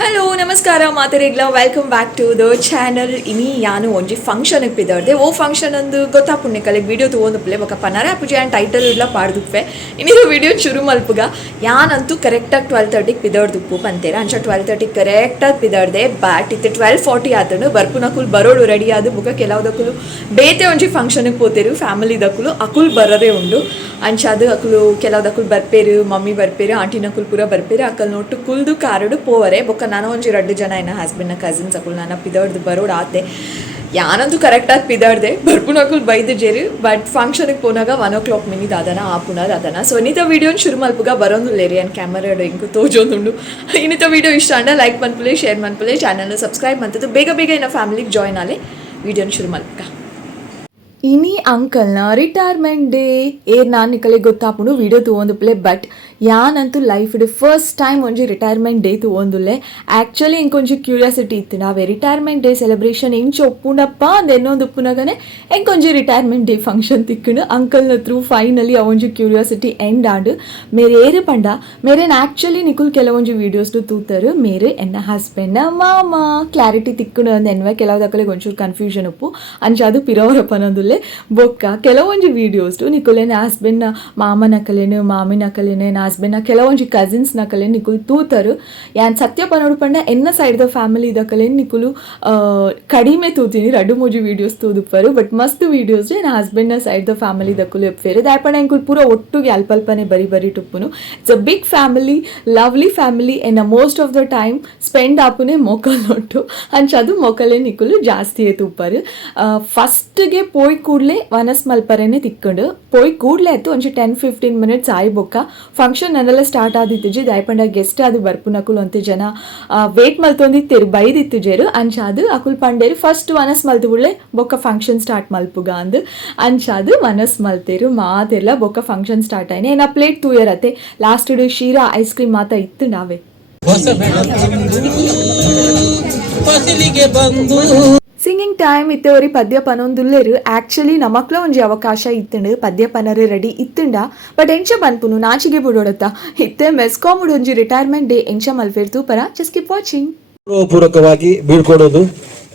Hello ನಮಸ್ಕಾರ ಮಾತರೆಗ್ಲ welcome back to the channel. ಇನಿ ಯಾನು ಒಂಜಿ ಫಂಕ್ಷನ್ಗೆ ಪಿದರ್ದೆ ಓ ಫಂಕ್ಷನ್ ಅಂದು ಗೊತ್ತಾಪುಣ್ಯ ಕಲೆಗೆ ವಿಡಿಯೋ ತೊಗೊಂಡುಪ್ಲೆ ಬೊಕ ಪನರ ಪೂಜೆ ಆ್ಯಂಡ್ ಟೈಟಲ್ ಇಲ್ಲ ಪಾಡ್ದುಪ್ಪೆ ಇನ್ನಿದು ವಿಡಿಯೋ ಶುರು ಮಲ್ಪುಗ ಯಾನಂತೂ ಕರೆಕ್ಟಾಗಿ 12:30ಗೆ ಪಿದರ್ದುಪ್ಪು ಪಂತೇರ ಅಂಚ 12:30 ಕರೆಕ್ಟಾಗಿ ಪಿದರ್ದೆ ಬ್ಯಾಟ್ ಇತ್ತೆ 12:40 ಆತನು ಬರ್ಪುನಕುಲ್ ಬರೋಡು ರೆಡಿ ಆದು ಬೊಕ ಕೆಲವುದಕ್ಕೂ ಬೇತೆ ಒಂಜಿ ಫಂಕ್ಷನ್ಗೆ ಪೋತೇರು ಫ್ಯಾಮಿಲಿದಕ್ಕೂ ಅಕುಲ್ ಬರೋದೇ ಉಂಡು ಅಂಚ ಅದು ಅಕುಲು ಕೆಲವುದಕ್ಕೂ ಬರ್ಪೇರು ಮಮ್ಮಿ ಬರ್ಪೇರು ಆಂಟಿನಕುಲ್ ಪೂರ ಬರ್ಪೇರು ಅಕಲ್ ನೋಟು ಕುಲ್ದು ಕಾರಡು ಪೋವರೆ ಬೊಕ ನಾನು ಒಂಜಿ 2 ಜನ ಏನ ಹಸ್ಬೆಂಡ್ನ ಕಸಿನ್ಸ್ ಅಕುಲ್ ನಾನು ಪಿದರ್ದು ಬರೋಡು ಆತೆ ಯಾನಂತೂ ಕರೆಕ್ಟಾಗಿ ಪಿದಾಡ್ದೆ ಬರ್ಪುನಕುಲ್ ಬೈದು ಜೇರು ಬಟ್ ಫಂಕ್ಷನ್ಗೆ ಪೋನಾಗ 1 o'clock ಮಿನಿದ್ ಅದನ ಆಪುನದ್ ಅದನ ಸೊ ಇನ್ನಿತ ವೀಡಿಯೋನ ಶುರು ಮಲ್ಪುಗ ಬರೋಂದುಲ್ಲೇರಿ ಆ್ಯಂಡ್ ಕ್ಯಾಮರಾ ಇಂಕು ತೋಜೊಂದುಂಡು ಇನ್ನಿತ ವೀಡಿಯೋ ಇಷ್ಟ ಅಂಡ ಲೈಕ್ ಮನ್ಪುಲೆ ಶೇರ್ ಮನ್ಪುಲೆ ಚಾನಲ್ನ ಸಬ್ಸ್ಕ್ರೈಬ್ ಮಂತದ್ದು ಬೇಗ ಬೇಗ ಇನ್ನ ಫ್ಯಾಮಿಲಿಗೆ ಜಾಯ್ನ್ ಆಲೆ ವೀಡಿಯೋನ ಶುರು ಮಲ್ಪುಗ. ಇನಿ ಅಂಕಲ್ನ ರಿಟೈರ್ಮೆಂಟ್ ಡೇ ನಾನು ನಿಕಲೆ ಗೊತ್ತಾಪುಂಡು ವಿಡಿಯೋ ತೊಗೊಂದುಪ್ಲೆ ಬಟ್ ಯಾನಂತೂ ಲೈಫ್ಡ್ ಫಸ್ಟ್ ಟೈಮ್ ಒಂಜಿ ರಿಟೈರ್ಮೆಂಟ್ ಡೇ ತೊಗೊಂದುಲ್ಲೆ. ಆ್ಯಕ್ಚುಲಿ ಇಂಕೊಂಜಿ ಕ್ಯೂರಿಯಾಸಿಟಿ ಇತ್ತು ನಾವೇ ರಿಟೈರ್ಮೆಂಟ್ ಡೇ ಸೆಲೆಬ್ರೇಷನ್ ಎಂಚ ಒಪ್ಪುಂಡಪ್ಪ ಅಂದ್ ಇನ್ನೊಂದು ಉಪ್ಪುನಾಗನೆ ಎಂಕೊಂಜಿ ರಿಟೈರ್ಮೆಂಟ್ ಡೇ ಫಂಕ್ಷನ್ ತಿಕ್ಕುಂಡು ಅಂಕಲ್ನ ಥ್ರೂ ಫೈನಲಿ ಅವೊಂಜಿ ಕ್ಯೂರಿಯಾಸಿಟಿ ಎಂಡ್ ಆಂಡು ಮೇರೇರು ಪಂಡ ಮೇರೇನು ಆ್ಯಕ್ಚುಲಿ ನಿಕುಲ್ ಕೆಲವೊಂಜಿ ವೀಡಿಯೋಸ್ಡು ತೂತರು ಮೇರೆ ಎನ್ನ ಹಸ್ಬೆಂಡ್ನ ಮಾಮ ಕ್ಲಾರಿಟಿ ತಿಕ್ಕುಂಡು ಅಂದ್ ಎನ್ವೆ ಕೆಲವುದಕ್ಕಲೆ ಒಂಚೂರು ಕನ್ಫ್ಯೂಷನ್ ಉಪ್ಪು ಅಂಚ ಅದು ಪಿರವರಪ್ಪನೊಂದುಲ್ಲೆ ಬೊಕ್ಕ ಕೆಲವೊಂಜಿ ವೀಡಿಯೋಸ್ಡು ನಿಕುಲೆನ ಹಸ್ಬೆಂಡ್ನ ಮಾಮನ ಕಲೆನು ಮಾಮಿನ ಕಲೆನೆ ಹಸ್ಬೆಂಡ್ನ ಕೆಲವೊಂಜಿ ಕಸಿನ್ಸ್ನ ಕಲೆ ನಿಕುಲ್ ತೂತರು ಯಾನ್ ಸತ್ಯ ಪನೋಡು ಪಂಡ ಎನ್ನ ಸೈಡ್ ದ ಫ್ಯಾಮಿಲಿ ದ ಕಲೆ ನಿಕುಲು ಕಡಿಮೆ ತೂತೀನಿ 2-3 ವೀಡಿಯೋಸ್ ತೂದುಪ್ಪರು ಬಟ್ ಮಸ್ತ್ ವೀಡಿಯೋಸ್ ನನ್ನ ಹಸ್ಬೆಂಡ್ನ ಸೈಡ್ ದ ಫ್ಯಾಮಿಲಿ ದಕ್ಕುಲು ಎಪ್ಪೇರು ದಾಯಪಣ ಎಂಕುಲ್ ಪೂರ ಒಟ್ಟುಗೆ ಅಲ್ಪಲ್ಪನೆ ಬರಿ ಟುಪ್ಪುನು. It's a big family, lovely family ಎನ್ನ most of the time spend ಆಪುನೆ ಮೊಕಲ್ ಒಟ್ಟು ಅಂಚ ಅದು ಮೊಕಲೆ ನಿಕುಲು ಜಾಸ್ತಿಯೇ ತುಪ್ಪರು. ಫಸ್ಟ್ಗೆ ಪೋಯ್ ಕೂಡಲೇ ವನಸ್ ಮಲ್ಪರೇನೆ ತಿಕ್ಕೊಂಡು ಪೋಯ್ ಕೂಡಲೇ ಆಯ್ತು ಒಂಚು 10-15 minutes ಆಯ್ ಬೊಕ್ಕ ಫಂಕ್ಷನ್ ನನ್ನೆಲ್ಲ ಸ್ಟಾರ್ಟ್ ಆದಿತ್ತುಜಿ ದಾಯಪಂಡ ಗೆಸ್ಟ್ ಅದು ಬರ್ಪುನಕುಲು ಅಂತೆ ಜನ ವೇಟ್ ಮಲ್ತೊಂದಿತ್ತೇರು ಬೈದಿತ್ತುಜೇರು ಅಂಚ ಅದು ಅಕುಲ್ ಪಂಡೇರು ಫಸ್ಟ್ ವನಸ್ ಮಲ್ತು ಬಿಡ್ಲೆ ಬೊಕ್ಕ ಫಂಕ್ಷನ್ ಸ್ಟಾರ್ಟ್ ಮಲ್ಪುಗ ಅಂದು ಅಂಚ ಅದು ವನಸ್ ಮಲ್ತೇರು ಮಾತೆಲ್ಲ ಬೊಕ್ಕ ಫಂಕ್ಷನ್ ಸ್ಟಾರ್ಟ್ ಆಯ್ನೆ ಏನ ಪ್ಲೇಟ್ ತೂಯರತ್ತೆ ಲಾಸ್ಟ್ ಡೇ ಶೀರಾ ಐಸ್ ಕ್ರೀಮ್ ಮಾತ ಇತ್ತು ನಾವೇ ಸಿಂಗಿಂಗ್ ಟೈಮ್ ಇತ್ತೇವರಿ ಪದ್ಯ ಪನೊಂದುಲ್ಲೇರು ಆ್ಯಕ್ಚುಲಿ ನಮಕ್ಲ ಒಂಜಿ ಅವಕಾಶ ಇತ್ತುಂಡು ಪದ್ಯ ಪನರು ರೆಡಿ ಇತ್ತುಂಡ ಬಟ್ ಎಂಚ ಬನ್ಪುನು ನಾಚಿಗೆ ಬಿಡೋಡತ್ತ ಇತ್ತೆ ಮೆಸ್ಕಾಮುಡ್ ಒಂಜಿ ರಿಟೈರ್ಮೆಂಟ್ ಡೇ ಎಂಚ ಮಲ್ಪೇರ್ ತೂಪರ ಜಸ್ಟ್ ಕೀಪ್ ವಾಚಿಂಗ್. ಪೂರ್ವಕವಾಗಿ ಬೀಳ್ಕೊಡೋದು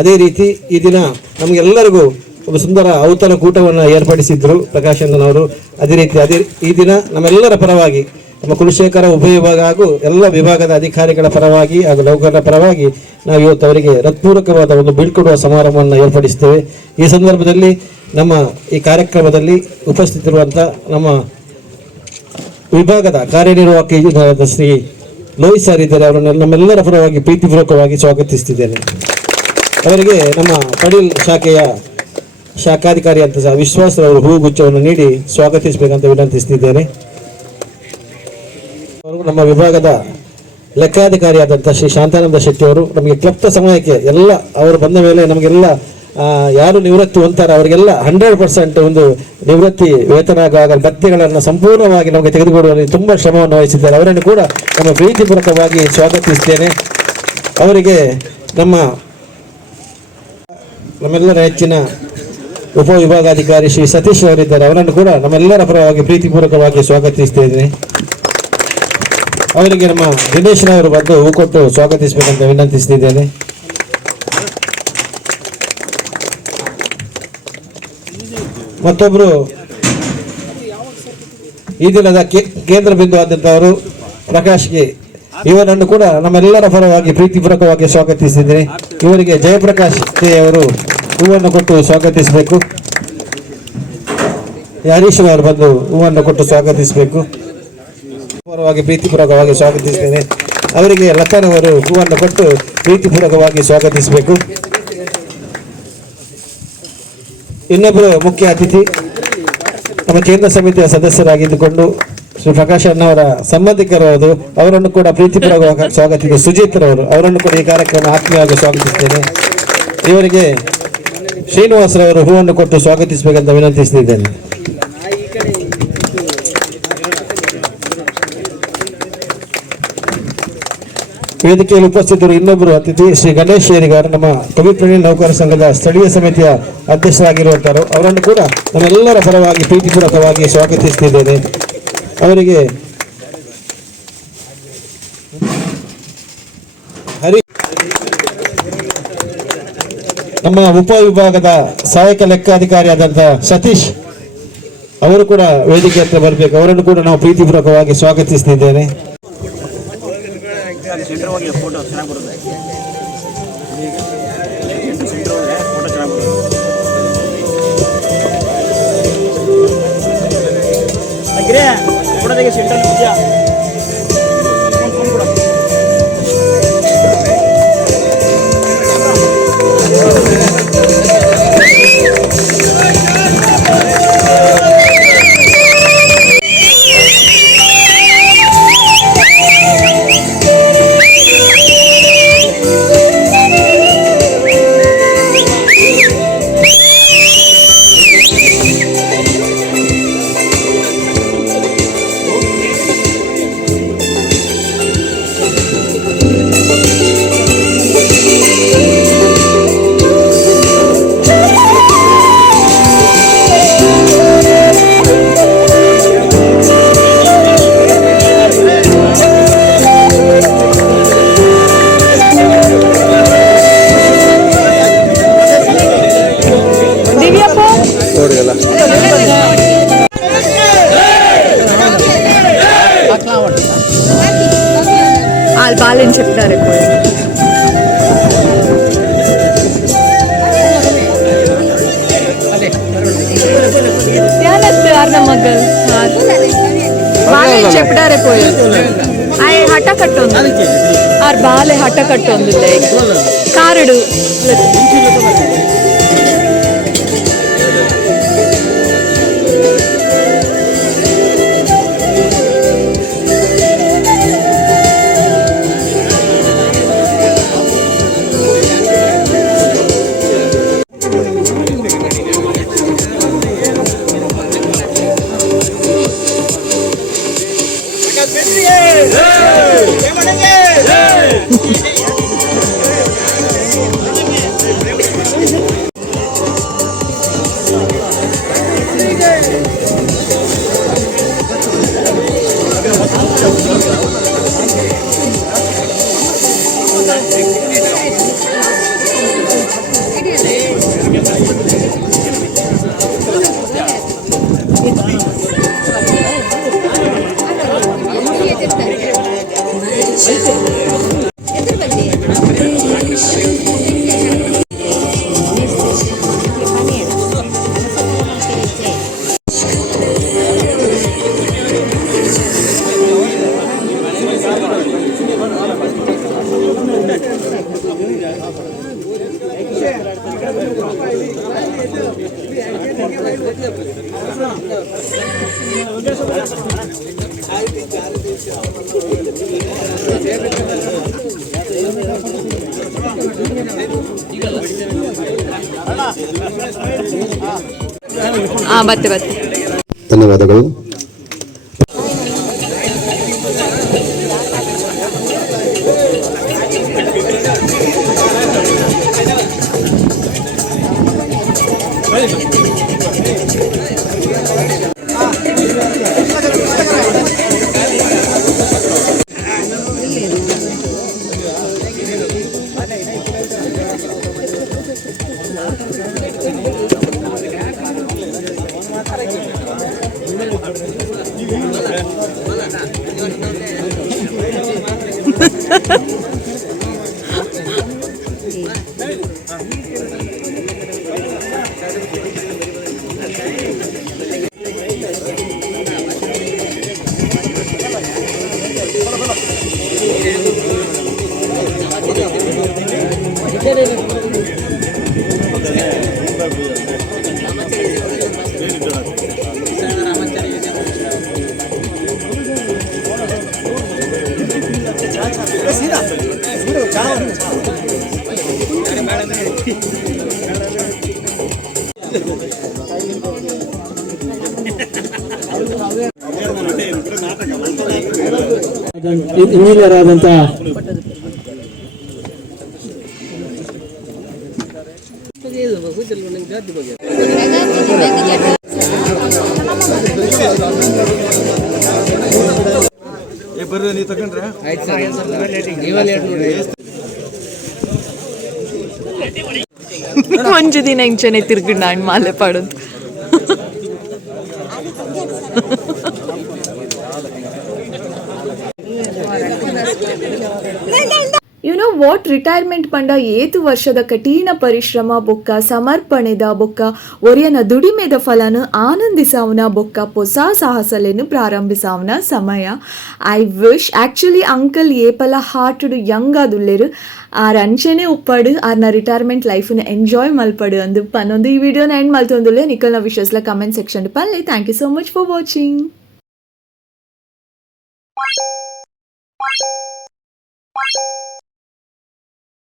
ಅದೇ ರೀತಿ ಈ ದಿನ ನಮಗೆಲ್ಲರಿಗೂ ಒಂದು ಸುಂದರ ಔತಣ ಕೂಟವನ್ನು ಏರ್ಪಡಿಸಿದ್ರು ಪ್ರಕಾಶ್ ಅಣ್ಣನವರು. ಅದೇ ಈ ದಿನ ನಮ್ಮೆಲ್ಲರ ಪರವಾಗಿ ನಮ್ಮ ಕುಲಶೇಖರ ಉಭಯ ವಿಭಾಗ ಹಾಗೂ ಎಲ್ಲ ವಿಭಾಗದ ಅಧಿಕಾರಿಗಳ ಪರವಾಗಿ ಹಾಗೂ ನೌಕರರ ಪರವಾಗಿ ನಾವು ಇವತ್ತು ಅವರಿಗೆ ಹೃತ್ಪೂರ್ವಕವಾದ ಒಂದು ಬೀಳ್ಕೊಡುವ ಸಮಾರಂಭವನ್ನು ಏರ್ಪಡಿಸ್ತೇವೆ. ಈ ಸಂದರ್ಭದಲ್ಲಿ ನಮ್ಮ ಈ ಕಾರ್ಯಕ್ರಮದಲ್ಲಿ ಉಪಸ್ಥಿತಿರುವಂಥ ನಮ್ಮ ವಿಭಾಗದ ಕಾರ್ಯನಿರ್ವಾಹಕ ಶ್ರೀ ಲೋಹಿತ್ ಸರ್ ಇದ್ದಾರೆ. ಅವರನ್ನು ನಮ್ಮೆಲ್ಲರ ಪರವಾಗಿ ಪ್ರೀತಿಪೂರ್ವಕವಾಗಿ ಸ್ವಾಗತಿಸ್ತಿದ್ದೇನೆ. ಅವರಿಗೆ ನಮ್ಮ ಪಡೀಲ್ ಶಾಖೆಯ ಶಾಖಾಧಿಕಾರಿ ಅಂತ ಸಹ ವಿಶ್ವಾಸ್ ಅವರು ಹೂಗುಚ್ಛವನ್ನು ನೀಡಿ ಸ್ವಾಗತಿಸಬೇಕಂತ ವಿನಂತಿಸ್ತಿದ್ದೇನೆ. ನಮ್ಮ ವಿಭಾಗದ ಲೆಕ್ಕಾಧಿಕಾರಿಯಾದಂಥ ಶ್ರೀ ಶಾಂತಾನಂದ ಶೆಟ್ಟಿ ಅವರು ನಮಗೆ ಕ್ಲಪ್ತ ಸಮಯಕ್ಕೆ ಎಲ್ಲ ಅವರು ಬಂದ ಮೇಲೆ ನಮಗೆಲ್ಲ ಯಾರು ನಿವೃತ್ತಿ ಹೊಂತಾರೆ ಅವರಿಗೆಲ್ಲ 100% ಒಂದು ನಿವೃತ್ತಿ ವೇತನ ಭತ್ಯೆಗಳನ್ನು ಸಂಪೂರ್ಣವಾಗಿ ನಮಗೆ ತೆಗೆದುಕೊಡುವಲ್ಲಿ ತುಂಬ ಶ್ರಮವನ್ನು ವಹಿಸಿದ್ದಾರೆ. ಅವರನ್ನು ಕೂಡ ನಮ್ಮ ಪ್ರೀತಿಪೂರ್ವಕವಾಗಿ ಸ್ವಾಗತಿಸ್ತೇನೆ. ಅವರಿಗೆ ನಮ್ಮೆಲ್ಲರ ಹೆಚ್ಚಿನ ಉಪವಿಭಾಗಾಧಿಕಾರಿ ಶ್ರೀ ಸತೀಶ್ ಅವರಿದ್ದಾರೆ. ಅವರನ್ನು ಕೂಡ ನಮ್ಮೆಲ್ಲರ ಪರವಾಗಿ ಪ್ರೀತಿಪೂರ್ವಕವಾಗಿ ಸ್ವಾಗತಿಸ್ತೇನೆ. ಅವರಿಗೆ ನಮ್ಮ ದಿನೇಶ್ನವರು ಬಂದು ಹೂ ಕೊಟ್ಟು ಸ್ವಾಗತಿಸಬೇಕಂತ ವಿನಂತಿಸ್ತಿದ್ದೇನೆ. ಮತ್ತೊಬ್ಬರು ಈ ದಿನದ ಕೇಂದ್ರ ಬಿಂದು ಆದಂಥವರು ಪ್ರಕಾಶ್ಗೆ ಇವರನ್ನು ಕೂಡ ನಮ್ಮೆಲ್ಲರ ಪರವಾಗಿ ಪ್ರೀತಿಪೂರ್ವಕವಾಗಿ ಸ್ವಾಗತಿಸಿದ್ದೇನೆ. ಇವರಿಗೆ ಜಯಪ್ರಕಾಶ್ ಅವರು ಹೂವನ್ನು ಕೊಟ್ಟು ಸ್ವಾಗತಿಸಬೇಕು. ಹರೀಶ್ ಅವರು ಬಂದು ಹೂವನ್ನು ಕೊಟ್ಟು ಸ್ವಾಗತಿಸಬೇಕು. ಪರವಾಗಿ ಪ್ರೀತಿಪೂರ್ವಕವಾಗಿ ಸ್ವಾಗತಿಸ್ತೇನೆ. ಅವರಿಗೆ ಲತಾನವರು ಹೂವನ್ನು ಕೊಟ್ಟು ಪ್ರೀತಿಪೂರ್ವಕವಾಗಿ ಸ್ವಾಗತಿಸಬೇಕು. ಇನ್ನೊಬ್ಬರು ಮುಖ್ಯ ಅತಿಥಿ ನಮ್ಮ ಕೇಂದ್ರ ಸಮಿತಿಯ ಸದಸ್ಯರಾಗಿದ್ದುಕೊಂಡು ಶ್ರೀ ಪ್ರಕಾಶ್ ಅಣ್ಣವರ ಸಂಬಂಧಿಕರವರು, ಅವರನ್ನು ಕೂಡ ಪ್ರೀತಿಪೂರ್ವಕವಾಗಿ ಸ್ವಾಗತಿಸಿದ ಸುಜಿತ್ ರವರು, ಅವರನ್ನು ಕೂಡ ಈ ಕಾರ್ಯಕ್ರಮ ಆತ್ಮೀಯವಾಗಿ ಸ್ವಾಗತಿಸ್ತೇನೆ. ಇವರಿಗೆ ಶ್ರೀನಿವಾಸ್ ರವರು ಹೂವನ್ನು ಕೊಟ್ಟು ಸ್ವಾಗತಿಸಬೇಕಂತ ವಿನಂತಿಸುತ್ತಿದ್ದೇನೆ. ವೇದಿಕೆಯಲ್ಲಿ ಉಪಸ್ಥಿತರು ಇನ್ನೊಬ್ಬರು ಅತಿಥಿ ಶ್ರೀ ಗಣೇಶ್ ಶೇರಿಗಾರ್, ನಮ್ಮ ಕವಿಪ್ರೇಮಿ ನೌಕರ ಸಂಘದ ಸ್ಥಳೀಯ ಸಮಿತಿಯ ಅಧ್ಯಕ್ಷರಾಗಿರುವಂತರು. ಅವರನ್ನು ಕೂಡ ನಮ್ಮೆಲ್ಲರ ಪರವಾಗಿ ಪ್ರೀತಿಪೂರ್ವಕವಾಗಿ ಸ್ವಾಗತಿಸುತ್ತಿದ್ದೇನೆ. ಅವರಿಗೆ ನಮ್ಮ ಉಪವಿಭಾಗದ ಸಹಾಯಕ ಲೆಕ್ಕಾಧಿಕಾರಿಯಾದಂಥ ಸತೀಶ್ ಅವರು ಕೂಡ ವೇದಿಕೆ ಹತ್ರ ಬರಬೇಕು. ಅವರನ್ನು ಕೂಡ ನಾವು ಪ್ರೀತಿಪೂರ್ವಕವಾಗಿ ಸ್ವಾಗತಿಸ್ತಿದ್ದೇನೆ. వాళ్ళు బాగాలేని చెప్తారు ఎక్కువ. ಮಗ್ಗಲ್ ಬಾಳೆ చెప్తారు పోయి ಆಯ್ ಹಠ ಕಟ್ಟೊಂದು ಆರ್ ಬಾಲೆ ಹಠ ಕಟ್ಟೊಂದಿಲ್ಲ ಕಾರಡು ಬತ್ತೆ ಬತ್ತೆ. ಧನ್ಯವಾದಗಳು. ಇಂಜಿನಿಯರ್ ಆದಂತ ಬರ್ರಿ ನೀವು ತಗೊಂಡ್ರೆ ಒಂಜು ದಿನ ಇಂಚನೆ ತಿರ್ಗಿ ನಾನು ಮಾಲೆ ಪಾಡೋದು. ಯು ನೋ ವಾಟ್, ರಿಟೈರ್ಮೆಂಟ್ ಪಂಡ ಏತು ವರ್ಷದ ಕಠಿಣ ಪರಿಶ್ರಮ ಬೊಕ್ಕ ಸಮರ್ಪಣೆದ ಬೊಕ್ಕ ಒರಿಯನ ದುಡಿಮೆದ ಫಲನು ಆನಂದಿಸಾವನ ಬೊಕ್ಕ ಹೊಸ ಸಾಹಸಲೆನು ಪ್ರಾರಂಭಿಸಾವನ ಸಮಯ. ಐ ವಿಶ್ ಆ್ಯಕ್ಚುಲಿ ಅಂಕಲ್ ಏಪಲ ಹಾರ್ಟುಡು ಯಂಗ್ ಆದುಲ್ಲೆರು ಆರ್ ಅಂಚೆನೆ ಉಪ್ಪಡು ಆರ್ನ ರಿಟೈರ್ಮೆಂಟ್ ಲೈಫ್ನ ಎಂಜಾಯ್ ಮಲ್ಪಡು ಅಂದು ಪನ್ನೊಂದು ಈ ವಿಡಿಯೋನ ಎಂಡ್ ಮಲ್ತೊಂದುಲ್ಲೆ ನಿಖಲ್ನ ವಿಷಯಸ್ಲ ಕಮೆಂಟ್ ಸೆಕ್ಷನ್ ಪಲ್ಲೆ. Thank you so much for watching.